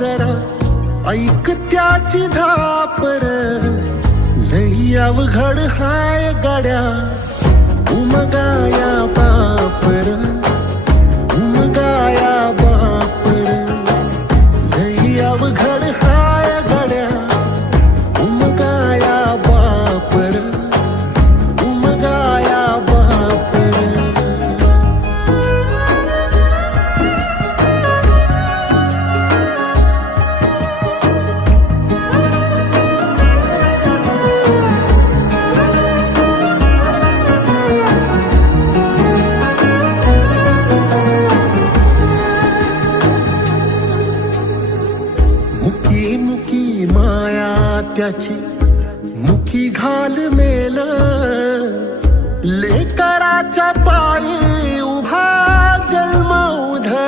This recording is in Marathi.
जरा ऐक त्याची धापर, लई अवघड हाय गड्या उमगाया बापर, उमगाया बापर, लई अवघड हाय गड्या उमगाया बापर, उमगाया बापर. मुकी मुकी माया त्याची मुकी घाल मेल, लेकराच्या पायी उभा जन्म उधळला.